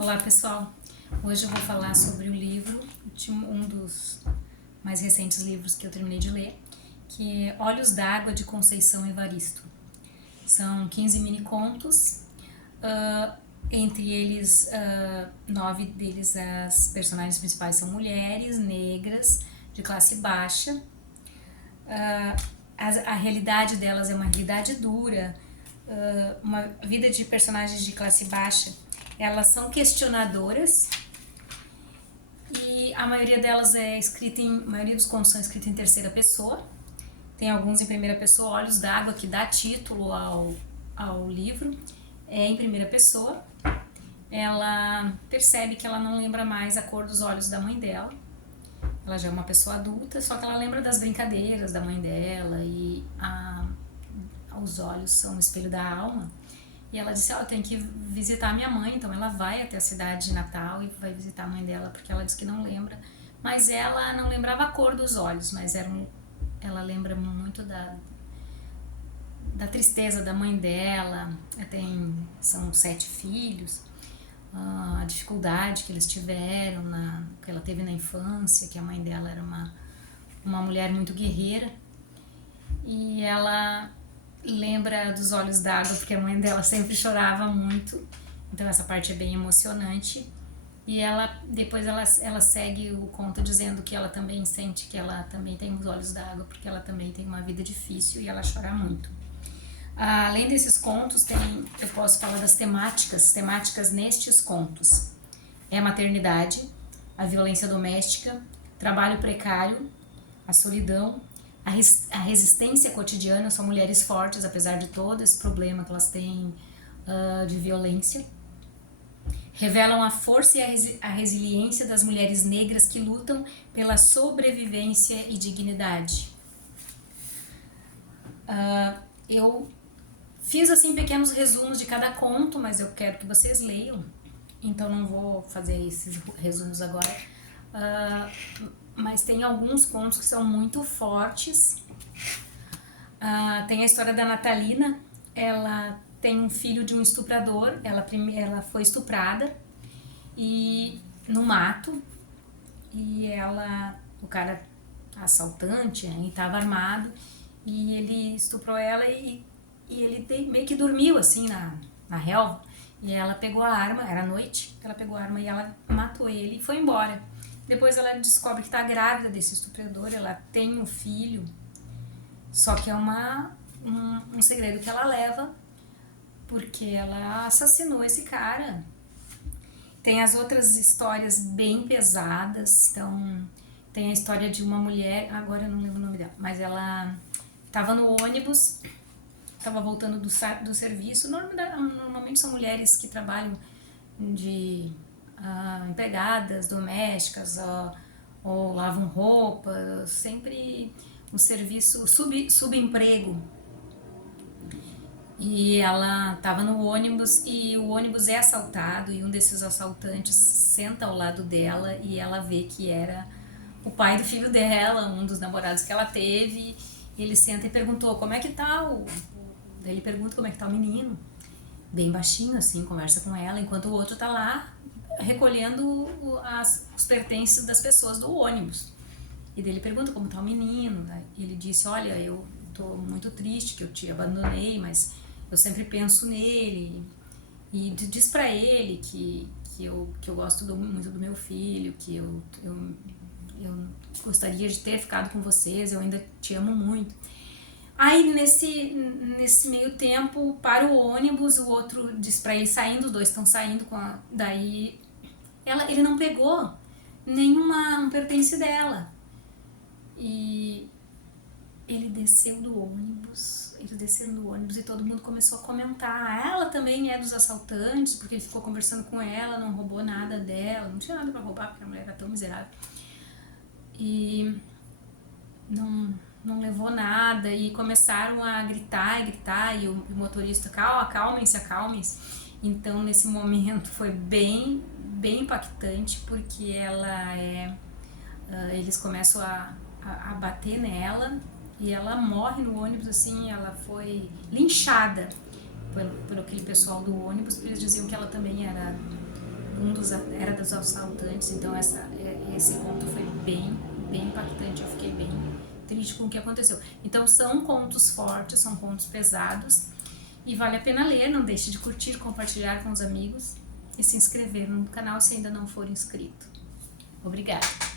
Olá pessoal, hoje eu vou falar sobre o livro, um dos mais recentes livros que eu terminei de ler, que é Olhos d'Água de Conceição Evaristo. São 15 mini contos, entre eles 9 deles as personagens principais são mulheres negras de classe baixa. A realidade delas é uma realidade dura, uma vida de personagens de classe baixa. Elas são questionadoras e a maioria delas a maioria dos contos são escritos em terceira pessoa. Tem alguns em primeira pessoa. Olhos d'Água, que dá título ao livro, é em primeira pessoa. Ela percebe que ela não lembra mais a cor dos olhos da mãe dela. Ela já é uma pessoa adulta, só que ela lembra das brincadeiras da mãe dela e os olhos são o espelho da alma. E ela disse, eu tenho que visitar a minha mãe, então ela vai até a cidade de Natal e vai visitar a mãe dela, porque ela disse que não lembra. Mas ela não lembrava a cor dos olhos, mas ela lembra muito da tristeza da mãe dela. São 7 filhos, a dificuldade que eles tiveram, que ela teve na infância, que a mãe dela era uma mulher muito guerreira. E ela lembra dos olhos d'água porque a mãe dela sempre chorava muito, então essa parte é bem emocionante. E depois ela segue o conto dizendo que ela também sente que ela também tem os olhos d'água porque ela também tem uma vida difícil e ela chora muito. Além desses contos, eu posso falar das temáticas nestes contos. É a maternidade, a violência doméstica, trabalho precário, a solidão, a resistência cotidiana. São mulheres fortes, apesar de todo esse problema que elas têm de violência. Revelam a força e a resiliência das mulheres negras que lutam pela sobrevivência e dignidade. Eu fiz assim pequenos resumos de cada conto, mas eu quero que vocês leiam, então não vou fazer esses resumos agora. Mas tem alguns contos que são muito fortes. Tem a história da Natalina. Ela tem um filho de um estuprador. Ela foi estuprada e no mato, e o cara assaltante estava armado e ele estuprou ela e ele meio que dormiu assim na relva, e ela pegou a arma, era noite, ela pegou a arma e ela matou ele e foi embora. Depois ela descobre que está grávida desse estuprador, ela tem um filho, só que é um segredo que ela leva, porque ela assassinou esse cara. Tem as outras histórias bem pesadas, então tem a história de uma mulher, agora eu não lembro o nome dela, mas ela estava no ônibus, estava voltando do serviço. Normalmente são mulheres que trabalham de empregadas domésticas ou lavam roupa, sempre um serviço subemprego. E ela estava no ônibus e o ônibus é assaltado e um desses assaltantes senta ao lado dela e ela vê que era o pai do filho dela, um dos namorados que ela teve. E ele senta e perguntou como é que tá ele pergunta como é que tá o menino, bem baixinho assim, conversa com ela, enquanto o outro tá lá recolhendo os pertences das pessoas do ônibus. E daí ele pergunta como tá o menino, né? E ele disse, olha, eu tô muito triste que eu te abandonei, mas eu sempre penso nele. E diz pra ele que eu gosto muito do meu filho, que eu gostaria de ter ficado com vocês, eu ainda te amo muito. Aí nesse meio tempo para o ônibus, o outro diz pra ele saindo, os dois estão saindo daí ele não pegou nenhum pertence dela. E eles desceram do ônibus e todo mundo começou a comentar. Ela também é dos assaltantes, porque ele ficou conversando com ela, não roubou nada dela, não tinha nada pra roubar, porque a mulher era tão miserável. E não levou nada, e começaram a gritar, e o motorista, acalmem-se. Então nesse momento foi bem impactante, porque eles começam a bater nela, e ela morre no ônibus, assim. Ela foi linchada por aquele pessoal do ônibus, porque eles diziam que ela também era era dos assaltantes, então esse conto foi bem impactante, eu fiquei bem triste com o que aconteceu. Então são contos fortes, são contos pesados, e vale a pena ler. Não deixe de curtir, compartilhar com os amigos e se inscrever no canal se ainda não for inscrito. Obrigada!